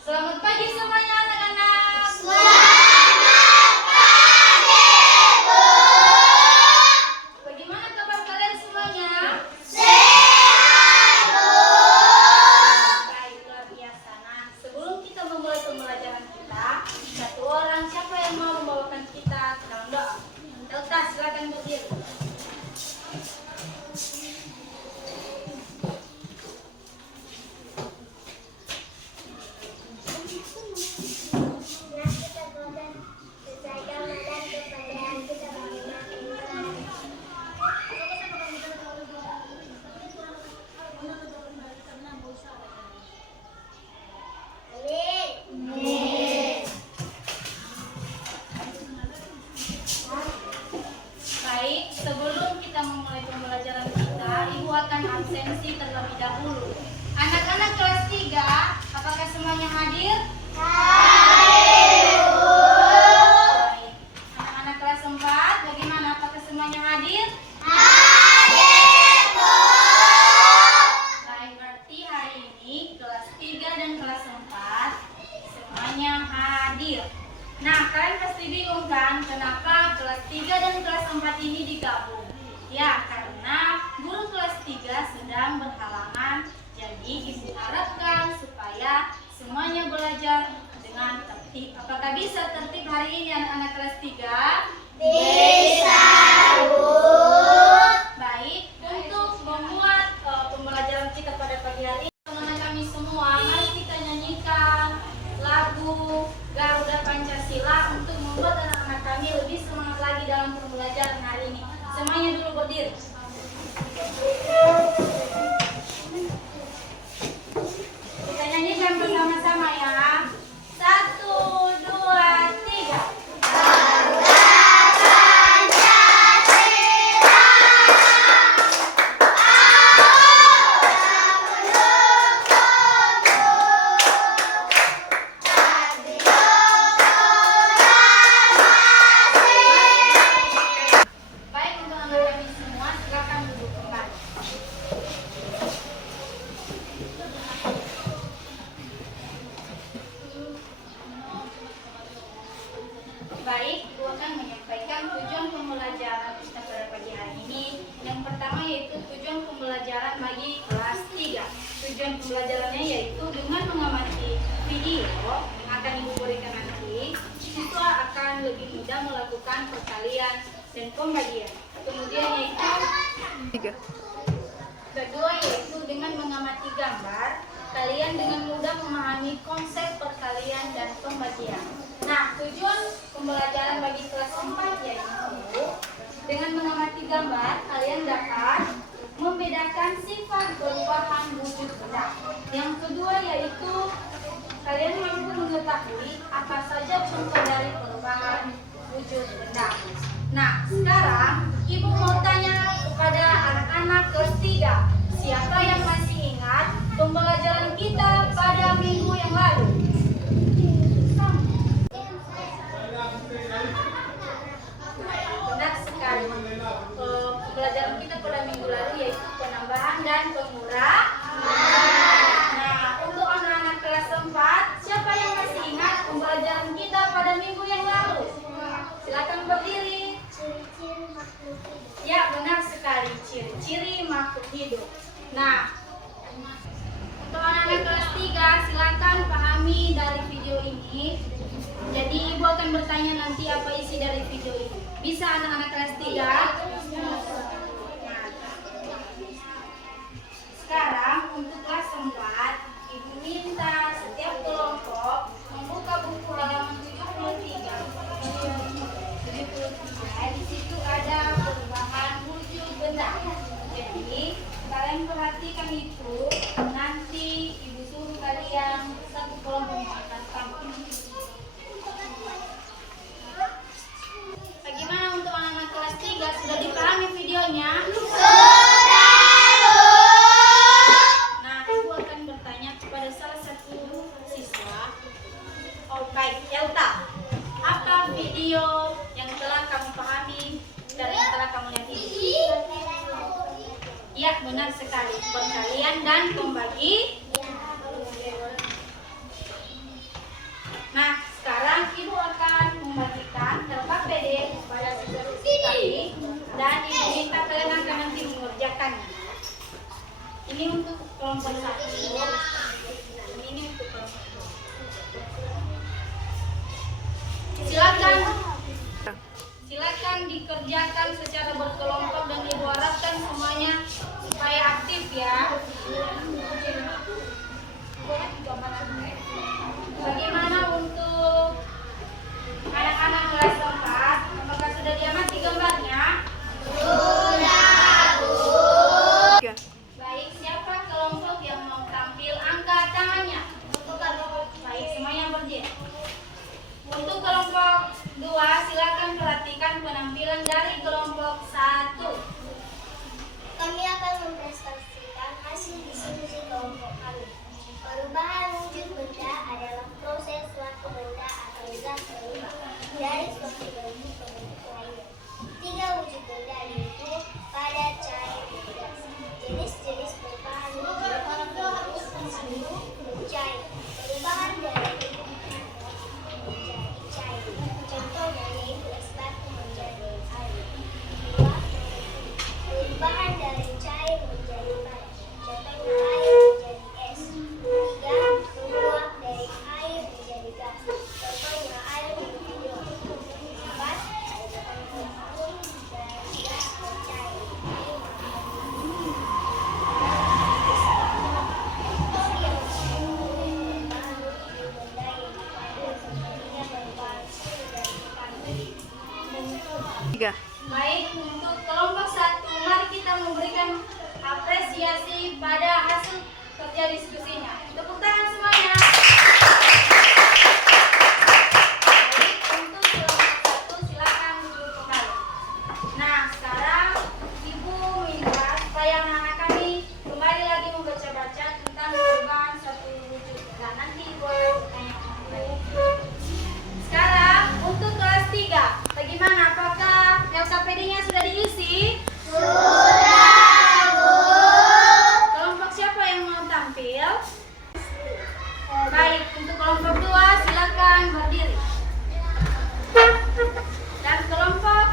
Selamat pagi semuanya anak-anak. Selamat pagi, Bu. Bagaimana kabar kalian semuanya? Sehat, Bu. Baik, luar biasa. Nah, sebelum kita memulai pembelajaran kita, satu orang siapa yang mau membawakan kita ke dalam doa? Elta, silakan berdiri. Baik, sebelum kita memulai pembelajaran kita, Ibu akan absensi terlebih dahulu. Anak-anak kelas 3, apakah semuanya hadir? Hadir, Bu. Baik. Anak-anak kelas 4, bagaimana? Apakah semuanya hadir? Hadir, Bu. Baik, berarti hari ini kelas 3 dan kelas 4 semuanya hadir. Nah, kalian pasti bingung kan kenapa kelas 3 dan kelas 4 ini digabung? Ya, karena guru kelas 3 sedang berhalangan. Jadi, Ibu harapkan supaya semuanya belajar dengan tertib. Apakah bisa tertib hari ini anak-anak kelas 3? Bisa, Bu. Baik, untuk membuat pembelajaran kita pada pagi hari ini, teman-teman kami semua, mari kita nyanyikan lagu Garuda Pancasila untuk membuat anak-anak kami lebih semangat lagi dalam pembelajaran hari ini. Semuanya dulu berdiri. Kita nyanyikan bersama-sama ya. 1, 2, 3. Baik, untuk anak kami semua, silakan duduk kembali. Baik, Ibu akan menyampaikan tujuan pembelajaran kita pada pagi hari ini. Yang pertama yaitu tujuan pembelajaran bagi kelas 3. Tujuan pembelajarannya yaitu dengan mengamati video yang akan Ibu berikan nanti, siswa akan lebih mudah melakukan perkalian dan pembagian. Kemudian yaitu kedua yaitu dengan mengamati gambar, kalian dengan mudah memahami konsep perkalian dan pembagian. Nah, tujuan pembelajaran bagi kelas 4 yaitu dengan mengamati gambar, kalian dapat membedakan sifat perubahan wujud benda. Yang kedua yaitu kalian mampu mengetahui apa saja contoh dari perubahan wujud benda. Nah, sekarang Ibu mau tanya kepada anak-anak kelas 3. Siapa yang masih ingat pembelajaran kita pada minggu yang lalu? Benar sekali. Pembelajaran kita pada minggu lalu yaitu penambahan dan pengurangan. Nah, untuk anak-anak kelas 4, siapa yang masih ingat pembelajaran kita pada minggu yang lalu? Silakan berdiri. Ya, benar sekali. Ciri-ciri makhluk hidup. Nah, untuk anak-anak kelas 3, silakan pahami dari video ini. Jadi, Ibu akan bertanya nanti apa isi dari video ini. Bisa anak-anak kelas 3? Nah, sekarang untuk kelas 4, Ibu minta setiap kelompok membuka buku halaman 73. Di situ ada perubahan wujud benda. Jadi kalian perhatikan itu. Nanti Ibu suruh kalian satu kelompok akan tampil. Bagaimana untuk anak-anak kelas 3? Sudah dipahami videonya? Nah, Ibu akan bertanya kepada salah satu siswa. Oh, baik, Elta. Apa video yang telah kamu pahami dari yang telah kamu lihat ini? Ya, benar sekali. Perkalian dan pembagi. dari kelompok 1. Kami akan mempresentasikan hasil diskusi kelompok kami. Perubahan wujud benda adalah proses suatu benda atau zat berubah dari suatu bentuk ke bentuk lainnya. 3 wujud benda yaitu padat, cair, dan gas. Jenis-jenis perubahan wujud cair. Perubahan dari menjadi cair. Contohnya yaitu es batu menjadi air. 2. Perubahan dari cair menjadi padat. Contohnya air menjadi es. 3. Menguap dari air menjadi gas. Contohnya air menjadi uap. 4. Penguapan dari gas ke cair. 3. Baik, untuk kelompok 1, mari kita memberikan apresiasi pada hasil kerja diskusinya. Tepuk tangan semuanya. Baik, untuk kelompok 1 silakan duduk kembali. Nah, sekarang Ibu minta supaya anak-anak kami kembali lagi membaca-baca tentang perubahan satu wujud. Dan nanti Ibu akan bertanya kembali. Sekarang untuk kelas 3, bagaimana? Apakah LKPD-nya sudah diisi? Sudah, Bu. Kelompok siapa yang mau tampil? Baik, untuk kelompok 2 silakan berdiri. Dan kelompok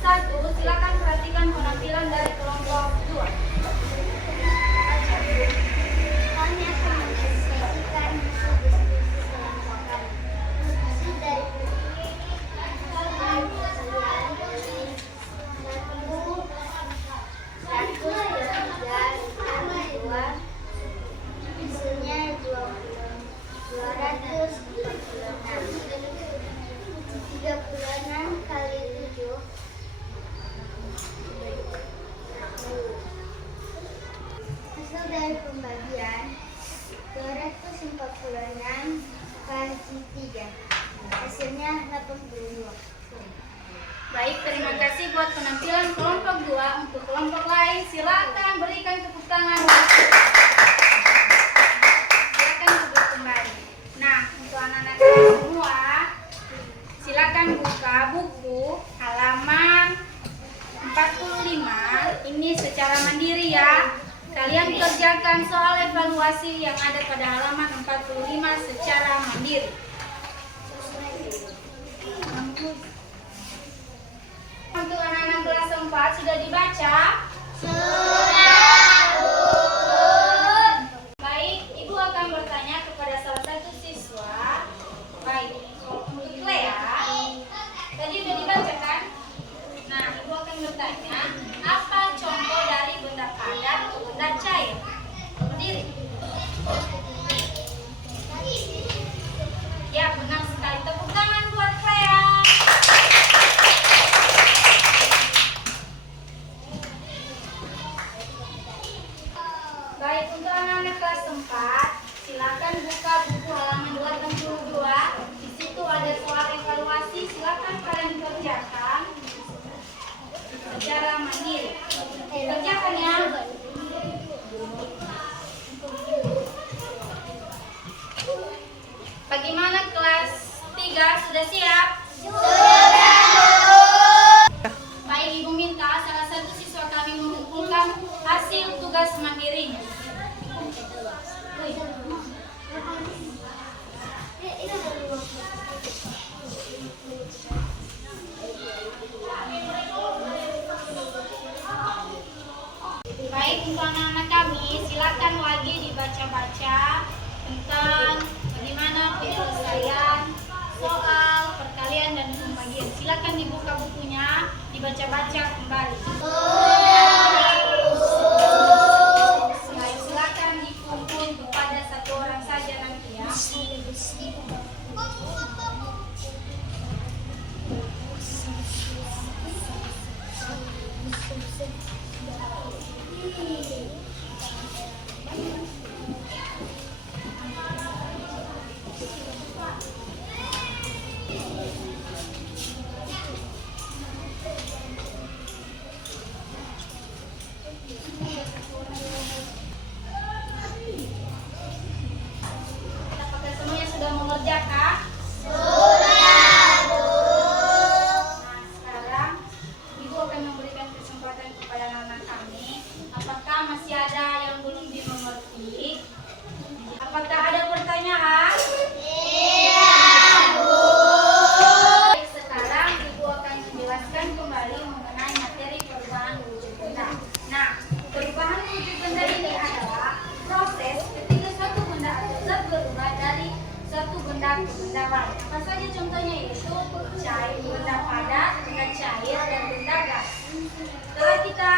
1 silakan perhatikan penampilan dari kelompok 2. Kami akan mempresentasikan hasil diskusi kelompok kami. Hasil dari hasilnya 246 kali 7 hasil dari pembagian 246 kali 3 hasilnya 82. Baik, terima kasih buat penampilan kelompok 2. Untuk kelompok lain silakan berikan tepuk tangan. Silakan duduk kembali. Nah, untuk anak-anak semua silakan buka buku halaman 45. Ini secara mandiri ya. Kalian kerjakan soal evaluasi yang ada pada halaman 45 secara mandiri. Untuk anak-anak kelas 4 sudah dibaca? Sudah, Bu. Baik, Ibu akan bertanya kepada salah satu siswa. Baik, untuk Lea. Tadi sudah dibaca kan? Nah, Ibu akan bertanya, apa contoh dari benda padat atau benda cair? Berdiri. Ya, benar sekali. Tepuk tangan buat Lea. Baik, untuk anak-anak kelas 4, silakan buka buku halaman 82. Di situ ada soal evaluasi, silakan kalian kerjakan secara mandiri. Kerjakan ya. Bagaimana kelas 3, sudah siap? Baik, Ibu minta salah satu siswa kami mengumpulkan hasil tugas mandirinya. Baik, untuk anak-anak kami silakan lagi dibaca-baca tentang bagaimana penyelesaian soal perkalian dan pembagian. Silakan dibuka bukunya, dibaca-baca kembali. Baik, silakan dikumpul kepada satu orang saja nanti ya. padat, benda padat. Apa saja contohnya yaitu cair, benda padat, benda cair, dan benda gas. Setelah kita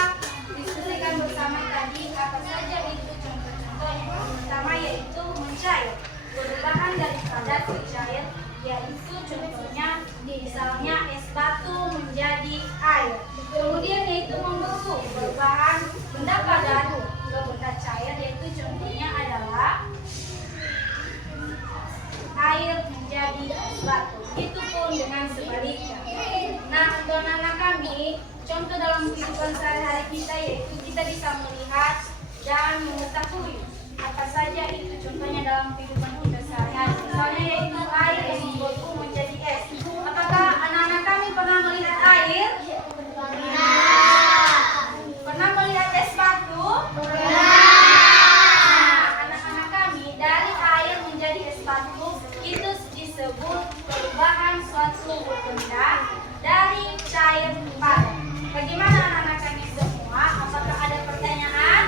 diskusikan bersama tadi apa saja itu contoh-contohnya. Pertama yaitu mencair, perubahan dari padat ke cair, yaitu contohnya misalnya es batu menjadi air. Kemudian yaitu membeku, perubahan benda padat ke benda cair, yaitu contohnya adalah air menjadi es batu. Itu pun dengan sebaliknya. Nah, untuk anak kami, contoh dalam kehidupan sehari-hari kita yaitu kita bisa melihat dan mengetahui apa saja itu contohnya dalam kehidupan kita sehari-hari. Misalnya yaitu air yang membeku menjadi es. Apakah anak-anak kami pernah melihat air? Pernah melihat es batu? Anak-anak kami dari air menjadi es batu itu disebut perubahan suatu benda dari cair padat. Bagaimana anak-anak kami semua? Apakah ada pertanyaan?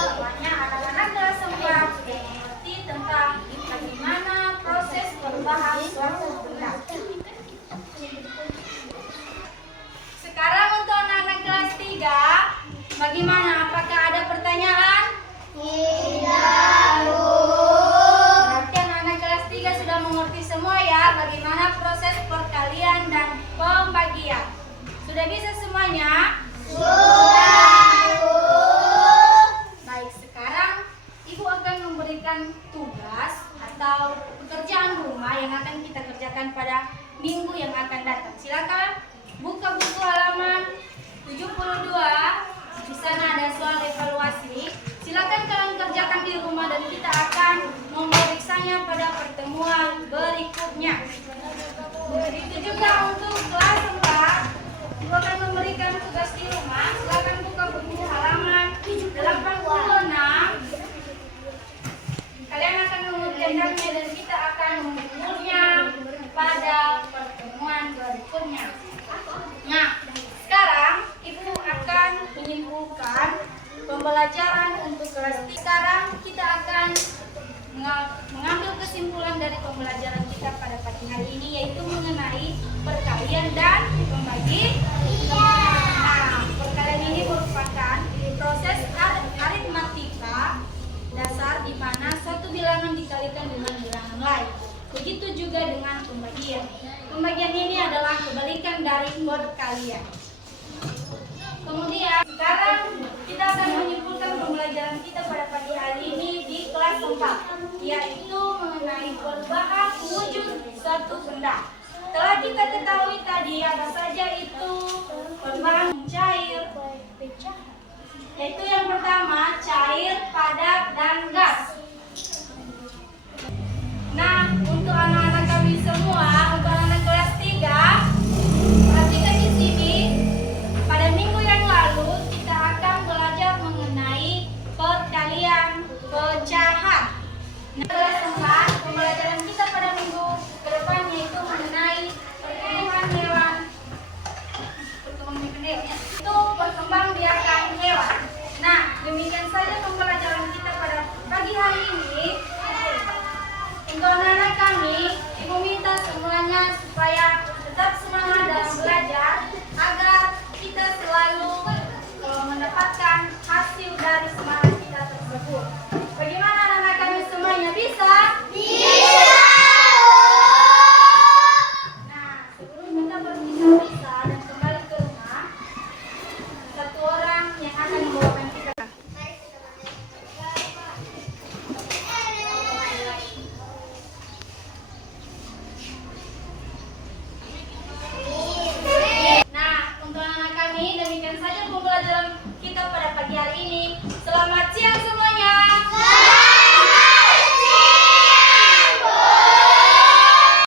Semuanya anak-anak kelas 4 sudah mengerti tentang bagaimana proses perubahan suatu benda. Sekarang untuk anak-anak kelas 3, bagaimana? Apakah ada pertanyaan? Berarti anak-anak kelas 3 sudah mengerti semua ya bagaimana proses perkalian dan pembagian. Sudah bisa semuanya? Baik, sekarang Ibu akan memberikan tugas atau pekerjaan rumah yang akan kita kerjakan pada minggu yang akan datang. Silakan buka buku halaman 72. Di sana ada soal evaluasi. Silakan kalian kerjakan di rumah dan kita akan memeriksanya pada pertemuan berikutnya. Begitu juga untuk kelas 4, Ibu akan memberikan tugas di rumah. Silakan buka buku halaman 86. Kalian akan mengerjakannya dan kita akan mengukurnya pada pertemuan berikutnya. Nah, sekarang Ibu akan menyimpulkan pembelajaran untuk kelas 3. Sekarang kita akan mengambil kesimpulan dari pembelajaran kita pada pagi hari ini, yaitu mengenai perkalian dan pembagian. Nah, perkalian ini merupakan proses aritmatika dasar di mana suatu bilangan dikalikan dengan bilangan lain. Begitu juga dengan pembagian. Pembagian ini adalah kebalikan dari perkalian. Kemudian sekarang kita akan menyimpulkan pembelajaran kita pada pagi hari ini di kelas 4, yaitu mengenai perubahan wujud suatu benda. Telah kita ketahui tadi apa saja itu perubahan cair, yaitu yang pertama cair, padat, dan gas. Nah, untuk anak-anak kami semua, untuk anak kelas 3, perhatikan di sini. Pada minggu yang lalu kita akan belajar mengenai perkalian pecahan. Nah,